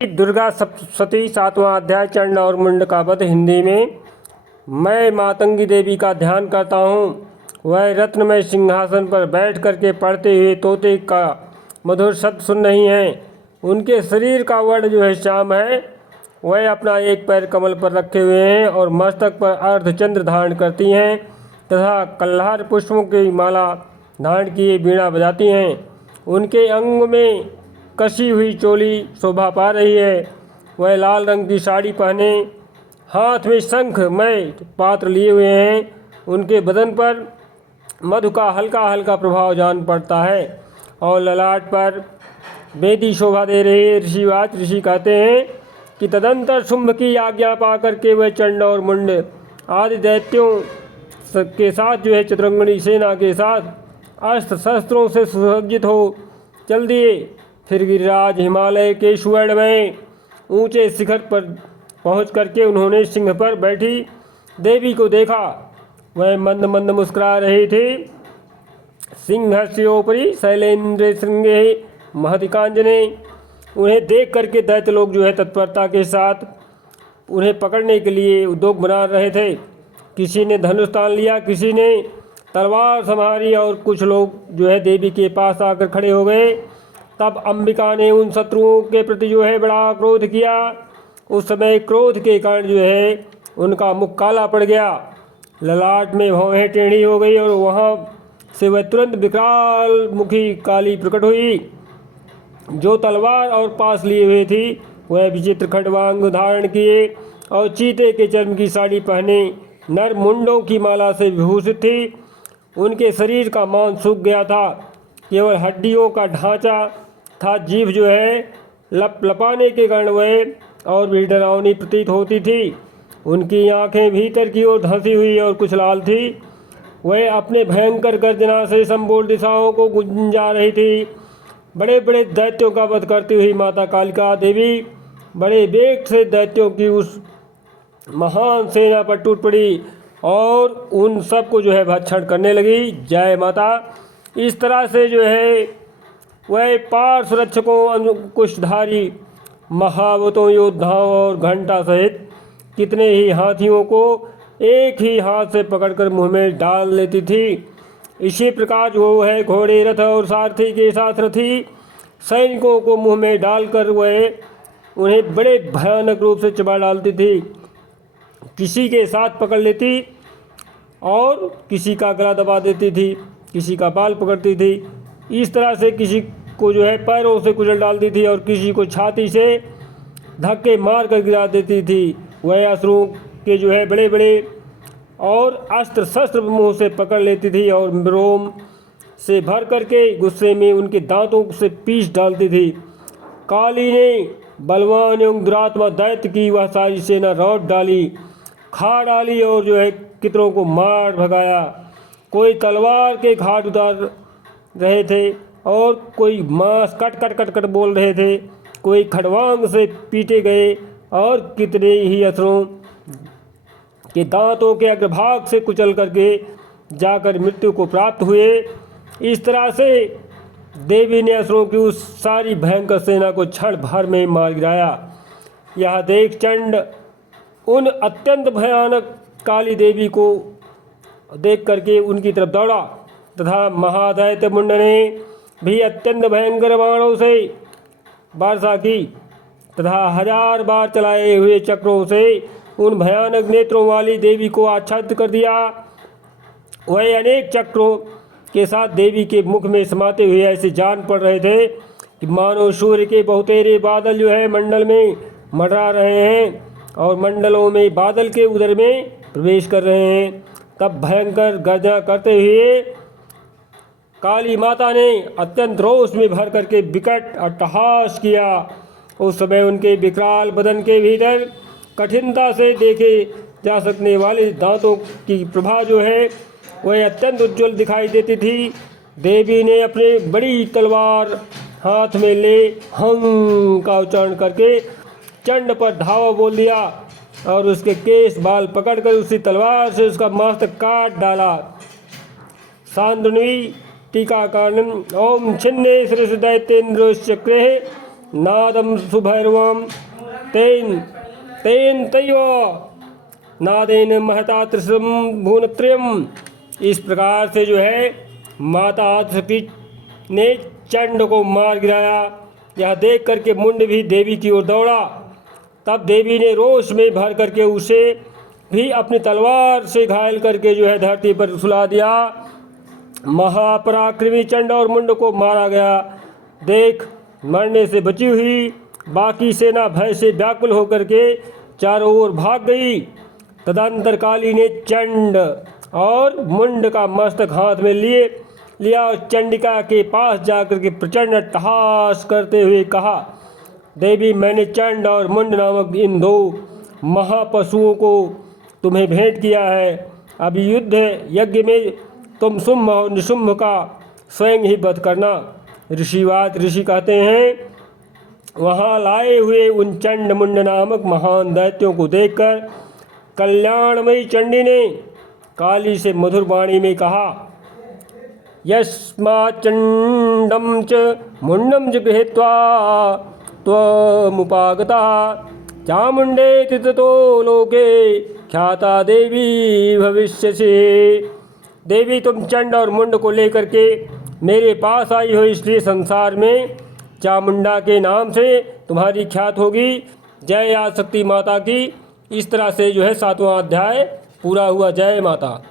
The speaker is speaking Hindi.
दुर्गा सप्तशती 7वां अध्याय चंड और मुंड का वध। हिंदी में। मैं मातंगी देवी का ध्यान करता हूँ। वह रत्नमय सिंहासन पर बैठ करके पढ़ते हुए तोते का मधुर शब्द सुन रही हैं। उनके शरीर का वर्ण जो है श्याम है। वह अपना एक पैर कमल पर रखे हुए हैं और मस्तक पर अर्धचंद्र धारण करती हैं तथा कल्हार पुष्पों की माला धारण किए बीणा बजाती हैं। उनके अंग में कसी हुई चोली शोभा पा रही है। वह लाल रंग की साड़ी पहने हाथ में शंखमय पात्र लिए हुए हैं। उनके बदन पर मधु का हल्का हल्का प्रभाव जान पड़ता है और ललाट पर बेदी शोभा दे रही ऋषिवाच। ऋषि कहते हैं कि तदंतर शुंभ की आज्ञा पाकर के वह चंड और मुंड आदि दैत्यों के साथ जो है चतुरंगणी सेना के साथ अस्त्र शस्त्रों से सुसज्जित हो चल दिए। फिर गिरिराज हिमालय के सुवर्ण में ऊंचे शिखर पर पहुंच करके उन्होंने सिंह पर बैठी देवी को देखा। वह मंद मंद मुस्कुरा रही थी। सिंहस्योपरि शैलेन्द्र श्रृंगे महतिकांजने। उन्हें देख करके दैत्य लोग जो है तत्परता के साथ उन्हें पकड़ने के लिए उद्योग बना रहे थे। किसी ने धनुष तान लिया, किसी ने तलवार संभारी और कुछ लोग जो है देवी के पास आकर खड़े हो गए। तब अंबिका ने उन शत्रुओं के प्रति जो है बड़ा क्रोध किया। उस समय क्रोध के कारण जो है उनका मुख काला पड़ गया, ललाट में भौहें टेढ़ी हो गई और वहाँ से वह तुरंत विकराल मुखी काली प्रकट हुई। जो तलवार और पास लिए हुए थी वह विचित्र खड्वांग धारण किए और चीते के चर्म की साड़ी पहने नर मुंडों की माला से विभूषित थी। उनके शरीर का मांस सूख गया था, केवल हड्डियों का ढांचा था। जीभ जो है लपाने के कारण वह और भी डरावनी प्रतीत होती थी। उनकी आंखें भीतर की ओर धंसी हुई और कुछ लाल थी। वह अपने भयंकर गर्जना से संपूर्ण दिशाओं को गुंजा रही थी। बड़े बड़े दैत्यों का वध करती हुई माता कालिका देवी बड़े वेग से दैत्यों की उस महान सेना पर टूट पड़ी और उन सबको जो है भक्षण करने लगी। जय माता। इस तरह से जो है वह पार्श्व रक्षकों, अंकुशधारी महावतों, योद्धाओं और घंटा सहित कितने ही हाथियों को एक ही हाथ से पकड़कर मुंह में डाल लेती थी। इसी प्रकार वो है घोड़े, रथ और सारथी के साथ रथी सैनिकों को मुंह में डालकर वह उन्हें बड़े भयानक रूप से चबा डालती थी। किसी के साथ पकड़ लेती और किसी का गला दबा देती थी, किसी का बाल पकड़ती थी। इस तरह से किसी को जो है पैरों से कुचल डालती थी और किसी को छाती से धक्के मार कर गिरा देती थी। वह असुरों के जो है बड़े बड़े और अस्त्र शस्त्र मुंह से पकड़ लेती थी और रोम से भर करके गुस्से में उनके दांतों से पीस डालती थी। काली ने बलवान एवं दुरात्मा दैत्य की वह सारी सेना रौट डाली, खा डाली और जो है कितनों को मार भगाया। कोई तलवार के घाट उतार रहे थे और कोई मांस कट कट कट कट बोल रहे थे। कोई खड़वांग से पीटे गए और कितने ही असुरों के दांतों के अग्रभाग से कुचल करके जाकर मृत्यु को प्राप्त हुए। इस तरह से देवी ने असुरों की उस सारी भयंकर सेना को क्षण भर में मार गिराया। यह देख चंड उन अत्यंत भयानक काली देवी को देख करके उनकी तरफ दौड़ा तथा महादैत्य मुंड ने भी अत्यंत भयंकर बाणों से वर्षा की तथा 1000 बार चलाए हुए चक्रों से उन भयानक नेत्रों वाली देवी को आच्छादित कर दिया। वह अनेक चक्रों के साथ देवी के मुख में समाते हुए ऐसे जान पड़ रहे थे कि मानो सूर्य के बहुतेरे बादल जो है मंडल में मंडरा रहे हैं और मंडलों में बादल के उदर में प्रवेश कर रहे हैं। तब भयंकर गर्जना करते हुए काली माता ने अत्यंत रोष में भर करके विकट अट्टहास किया। उस समय उनके विकराल बदन के भीतर कठिनता से देखे जा सकने वाले दांतों की प्रभा जो है वह अत्यंत उज्ज्वल दिखाई देती थी। देवी ने अपनी बड़ी तलवार हाथ में ले हंग का उच्चारण करके चंड पर धावा बोल दिया और उसके केस बाल पकड़कर उसी तलवार से उसका मस्तक काट डाला। सांद्रवी टीकाकरण ओम छिन्ने श्रेष्ठ दैत्येन्द्र चक्रे नादम सुभैरवम तेन तेन तैव नादेन महता त्रिशम भुवनत्रयम। इस प्रकार से जो है माता आदिशक्ति ने चंड को मार गिराया। यह देख करके मुंड भी देवी की ओर दौड़ा। तब देवी ने रोष में भर करके उसे भी अपनी तलवार से घायल करके जो है धरती पर सुला दिया। महापराक्रमी चंड और मुंड को मारा गया देख मरने से बची हुई बाकी सेना भय से व्याकुल होकर के चारों ओर भाग गई। तदंतर काली ने चंड और मुंड का मस्तक हाथ में लिया और चंडिका के पास जाकर के प्रचंड अट्टहास करते हुए कहा, देवी मैंने चंड और मुंड नामक इन दो महापशुओं को तुम्हें भेंट किया है। अब युद्ध यज्ञ में तुम शुंभ और निशुंभ का स्वयं ही वध करना। ऋषि कहते हैं, वहाँ लाए हुए उन चंड मुंड नामक महान दैत्यों को देखकर कल्याणमयी चंडी ने काली से मधुर वाणी में कहा, यस्माच्चंडं च मुंडं च गृहीत्वा त्वमुपागता चामुण्डेति ततो लोके ख्याता देवी भविष्यसि। देवी तुम चंड और मुंड को लेकर के मेरे पास आई हो, इसलिए संसार में चामुंडा के नाम से तुम्हारी ख्यात होगी। जय आदिशक्ति माता की। इस तरह से जो है 7वां अध्याय पूरा हुआ। जय माता।